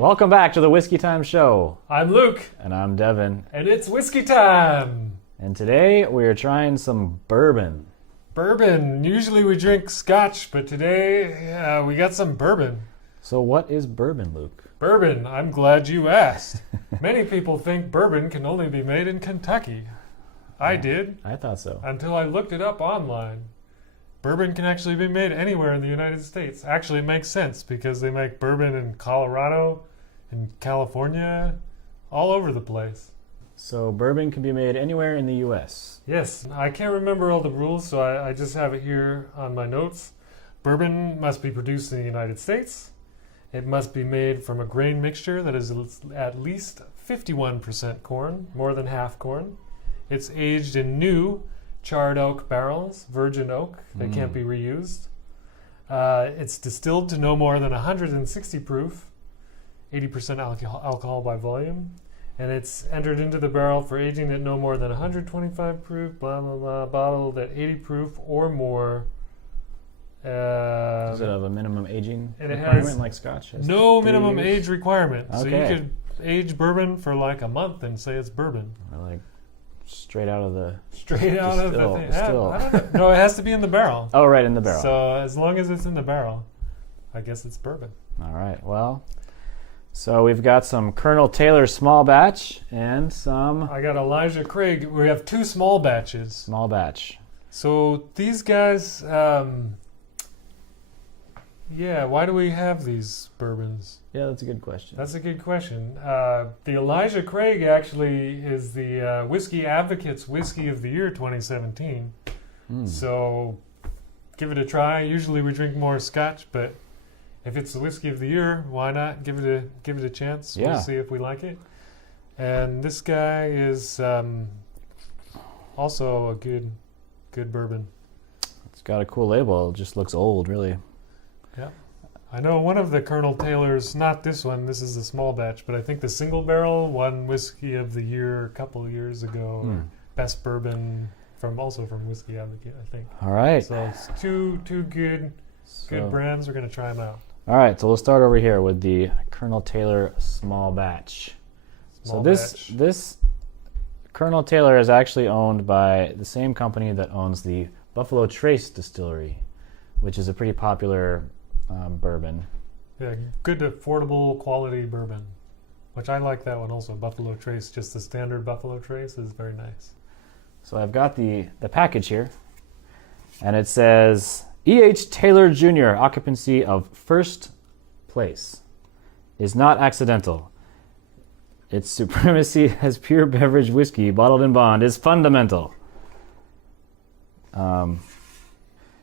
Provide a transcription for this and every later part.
Welcome back to the Whiskey Time Show. I'm Luke. And I'm Devin. And it's whiskey time. And today we are trying some bourbon. Bourbon. Usually we drink scotch, but today we got some bourbon. So what is bourbon, Luke? Bourbon. I'm glad you asked. Many people think bourbon can only be made in Kentucky. I did. I thought so. Until I looked it up online. Bourbon can actually be made anywhere in the United States. Actually, it makes sense because they make bourbon in Colorado, in California, all over the place. So bourbon can be made anywhere in the U.S. Yes. I can't remember all the rules, so I just have it here on my notes. Bourbon must be produced in the United States. It must be made from a grain mixture that is at least 51% corn, more than half corn. It's aged in new charred oak barrels, virgin oak. They can't be reused. It's distilled to no more than 160 proof, 80% alcohol by volume. And it's entered into the barrel for aging at no more than 125 proof, blah, blah, blah, bottled at 80 proof or more. Does it have a minimum aging and requirement like scotch? No minimum age requirement. Okay. So you could age bourbon for like a month and say it's bourbon. Or like straight out of the thing. I don't know. No, it has to be in the barrel. Oh, right, in the barrel. So as long as it's in the barrel, I guess it's bourbon. All right, well, so we've got some Colonel Taylor small batch and some I got Elijah Craig. We have two small batches. small batch. So these guys, why do we have these bourbons? Yeah, that's a good question. That's a good question. The Elijah Craig actually is the Whiskey Advocates Whiskey of the Year 2017. So give it a try. Usually we drink more scotch, but if it's the Whiskey of the Year, why not give it a chance? Yeah. We'll see if we like it. And this guy is also a good bourbon. It's got a cool label. It just looks old, really. Yeah. I know one of the Colonel Taylors, not this one, this is a small batch, but I think the single barrel won Whiskey of the Year a couple of years ago. Best bourbon from Whiskey Advocate, I think. All right. So it's two good brands. We're going to try them out. All right, so we'll start over here with the Colonel Taylor small batch. This Colonel Taylor is actually owned by the same company that owns the Buffalo Trace Distillery, which is a pretty popular bourbon. Yeah, good, affordable, quality bourbon, which I like that one also. Buffalo Trace, just the standard Buffalo Trace is very nice. So I've got the package here, and it says E.H. Taylor Jr. occupancy of first place is not accidental. Its supremacy as pure beverage whiskey bottled in bond is fundamental.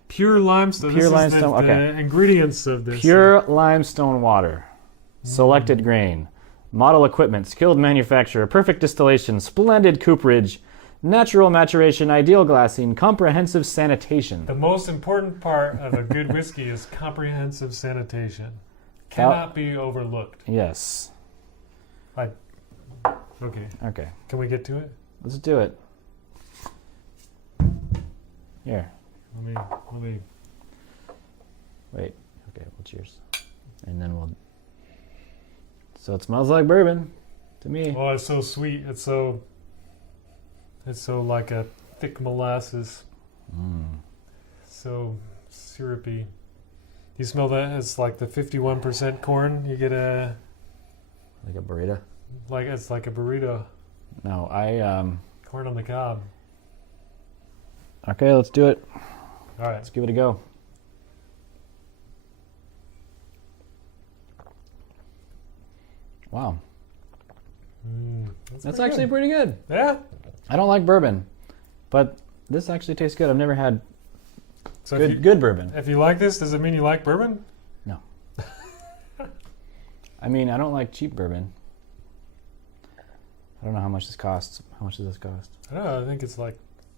Pure limestone. Pure limestone. The ingredients of this. Pure limestone water. Selected grain. Model equipment. Skilled manufacturer. Perfect distillation. Splendid cooperage. Natural maturation. Ideal glassing. Comprehensive sanitation. The most important part of a good whiskey is comprehensive sanitation. Cannot be overlooked. Yes. Okay. Can we get to it? Let's do it. Here. Let me. Wait. Okay, well, cheers. And then we'll... So it smells like bourbon to me. Oh, it's so sweet. It's so like a thick molasses. So syrupy. You smell that? It's like the 51% corn. You get a... Like a burrito? It's like a burrito. No, Corn on the cob. Okay, let's do it. All right. Let's give it a go. Wow. That's actually pretty good. Yeah? I don't like bourbon, but this actually tastes good. I've never had So good bourbon. If you like this, does it mean you like bourbon? No. I mean, I don't like cheap bourbon. I don't know how much this costs. How much does this cost? I don't know. I think it's like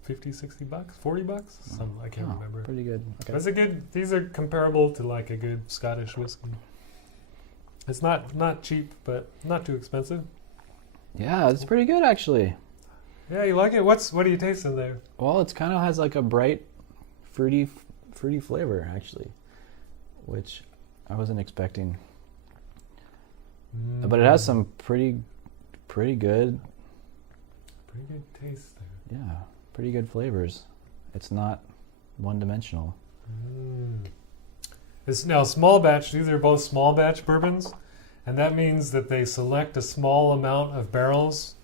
$50, $60, $40. I can't remember. Pretty good. Okay. That's a good. These are comparable to like a good Scottish whiskey. It's not cheap, but not too expensive. Yeah, it's pretty good actually. Yeah, you like it? What do you taste in there? Well, it kind of has like a bright, fruity flavor actually, which I wasn't expecting. but it has some pretty good, pretty good taste there. yeah, pretty good flavors. It's not one-dimensional. This now small batch. These are both small batch bourbons, and that means that they select a small amount of barrels,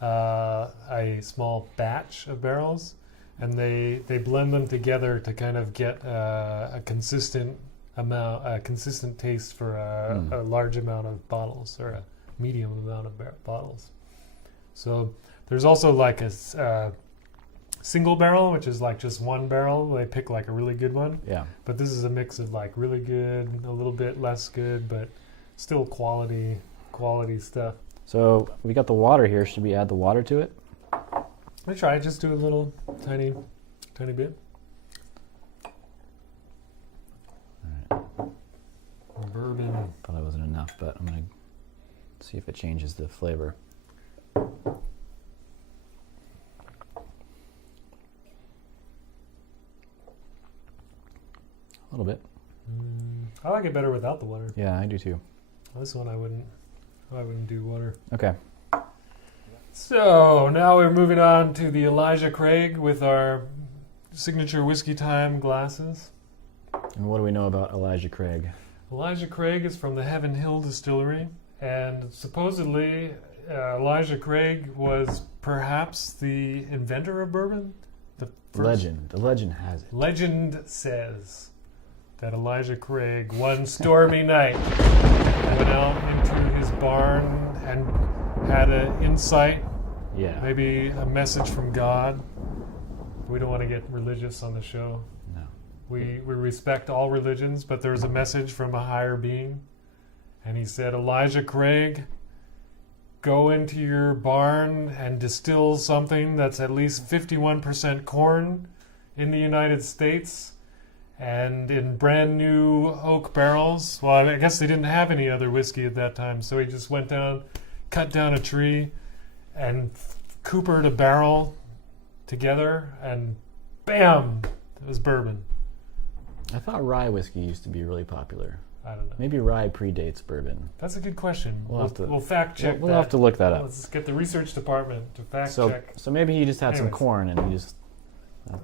a small batch of barrels, and they blend them together to kind of get a consistent amount, a consistent taste for a large amount of bottles or a medium amount of bottles. So there's also like a single barrel, which is like just one barrel. They pick like a really good one. Yeah. But this is a mix of like really good, a little bit less good, but still quality stuff. So we got the water here. Should we add the water to it? Let me try. Just do a little tiny bit. Bourbon. Probably wasn't enough, but I'm gonna see if it changes the flavor. A little bit. I like it better without the water. Yeah, I do too. This one I wouldn't do water. Okay. So now we're moving on to the Elijah Craig with our signature whiskey time glasses. And what do we know about Elijah Craig? Elijah Craig is from the Heaven Hill Distillery, and supposedly Elijah Craig was perhaps the inventor of bourbon. The legend has it. Legend says that Elijah Craig one stormy night went out into his barn and had an insight, Yeah. maybe a message from God. We don't want to get religious on the show. No. We respect all religions, but there's a message from a higher being. And he said, Elijah Craig, go into your barn and distill something that's at least 51% corn in the United States and in brand new oak barrels. Well, I guess they didn't have any other whiskey at that time, so he just went down, cut down a tree, and coopered a barrel together, and bam, it was bourbon. I thought rye whiskey used to be really popular. I don't know. Maybe rye predates bourbon. That's a good question. We'll fact check We'll that. have to look that up. Let's get the research department to fact check. So maybe he just had some Anyways. corn and he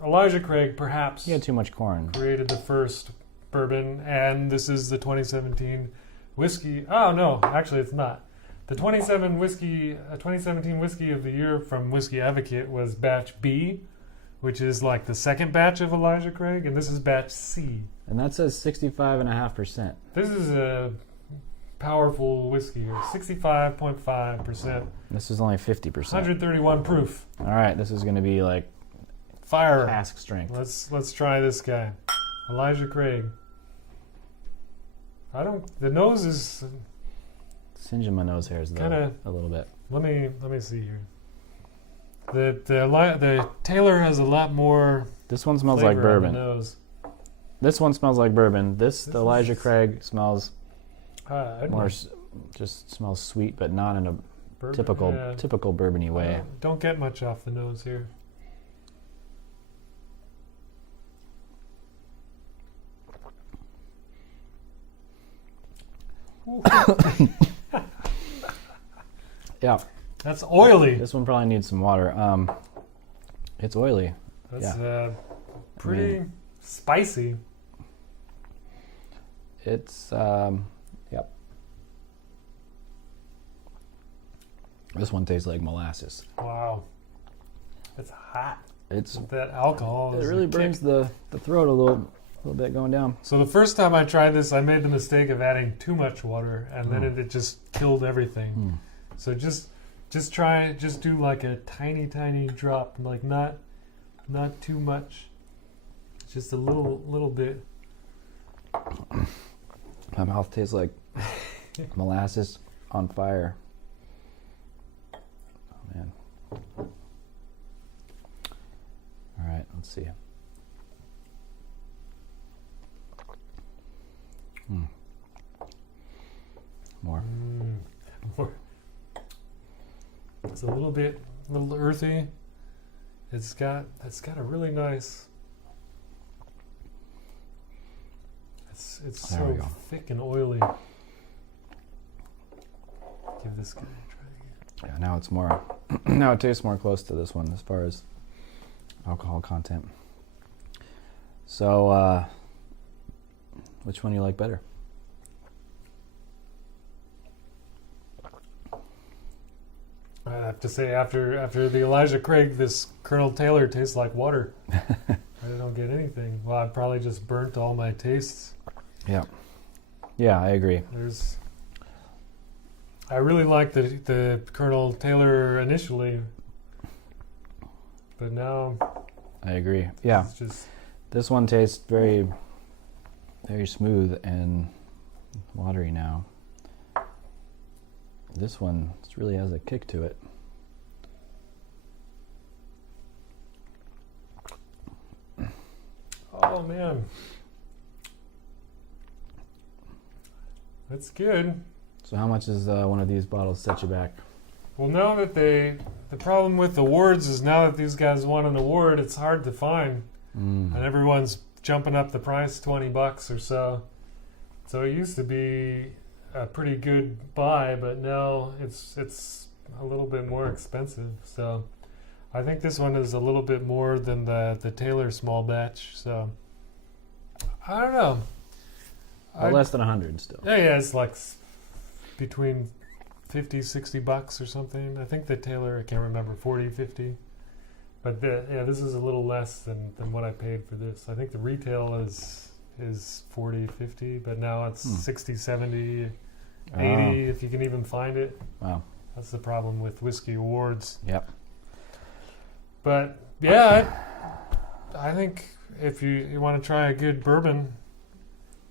Elijah Craig perhaps had too much corn. created the first bourbon, and this is the 2017 whiskey. Oh no, actually it's not. The 2017 whiskey of the year from Whiskey Advocate was batch B, which is like the second batch of Elijah Craig, and this is batch C. And that says 65.5%. This is a powerful whiskey here, 65.5%, This is only 50%. 131 proof. All right, this is going to be like Fire. cask strength. Let's try this guy, Elijah Craig. The nose is Singeing my nose hairs though Kinda- a little bit. Let me see here. The Taylor has a lot more This one smells like flavor on the bourbon. nose. This one smells like bourbon. This The Elijah is- Craig smells I'd more, like just smells sweet, but not in a bourbon, typical yeah. typical bourbony way. Don't get much off the nose here. Ooh, Yeah, that's oily. this one probably needs some water. It's oily. That's I pretty mean, spicy. It's yep. This one tastes like molasses. Wow, it's hot. It's That alcohol. it is really a burns kick. the throat a little bit going down. So the first time I tried this, I made the mistake of adding too much water, and then it just killed everything. So just do like a tiny drop, like not too much, just a little bit. My mouth tastes like molasses on fire. Oh man. All right, let's see. More. More. It's a little earthy. It's got a really nice. It's There we so go. thick and oily. Give this guy a try again. Yeah, now it's more. Now it tastes more close to this one as far as alcohol content. So, which one do you like better? I have to say, after the Elijah Craig, this Colonel Taylor tastes like water. I don't get anything. Well, I probably just burnt all my tastes. Yeah. Yeah, I agree. I really liked the Colonel Taylor initially, but now I agree. Yeah. it's just This one tastes very, very smooth and watery now. This one really has a kick to it. oh man, that's good. So how much is one of these bottles set you back? Well, now that the problem with awards is now that these guys won an award, it's hard to find. And everyone's jumping up the price $20 or so. So it used to be a pretty good buy, but now it's a little bit more expensive. So I think this one is a little bit more than the Taylor small batch. So I don't know. Less than 100 still. Yeah, it's like between $50-$60 or something. I think the Taylor, I can't remember, 40-50. But this is a little less than what I paid for this. I think the retail is 40-50, but now it's 60-70, 80 if you can even find it. Wow. That's the problem with whiskey awards. Yep. But yeah, I think if you want to try a good bourbon,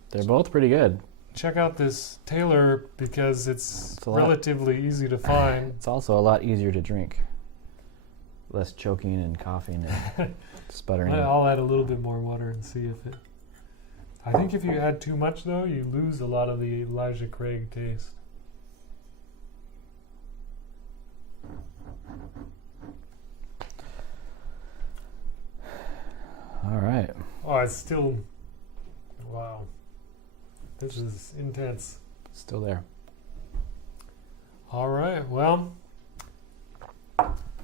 They're both pretty good. check out this Taylor because it's a lot. relatively easy to find. It's also a lot easier to drink. Less choking and coughing and sputtering. I'll add a little bit more water and see if it... I think if you add too much, though, you lose a lot of the Elijah Craig taste. All right. Oh, it's still... Wow. This is intense. Still there. All right, well,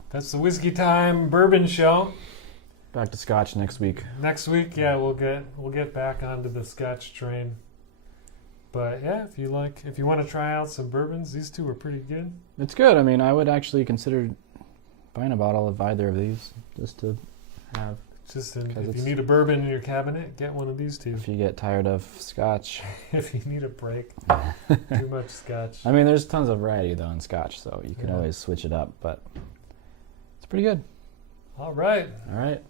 that's the Whiskey Time Bourbon Show. Back to scotch next week. Next week, yeah, we'll get back onto the Scotch train. But yeah, if you want to try out some bourbons, these two are pretty good. It's good. I mean, I would actually consider buying a bottle of either of these just to have. If you need a bourbon in your cabinet, get one of these two. If you get tired of scotch. If you need a break, too much Scotch. I mean, there's tons of variety though in scotch, so you can always switch it up, but it's pretty good. All right. All right.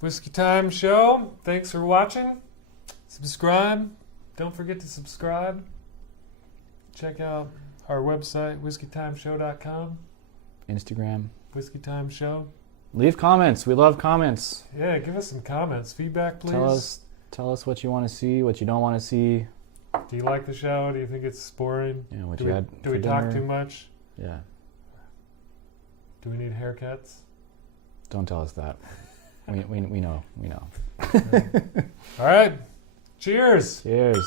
Whiskey Time Show. Thanks for watching. Subscribe. Don't forget to subscribe. Check out our website, whiskeytimeshow.com. Instagram. Whiskey Time Show. Leave comments. We love comments. Yeah, give us some comments. Feedback, please. Tell us what you want to see, what you don't want to see. Do you like the show? Do you think it's boring? You know, what Do you we, had do for we talk dinner. too much? Yeah. Do we need haircuts? Don't tell us that. we know. We know. All right. Cheers. Cheers.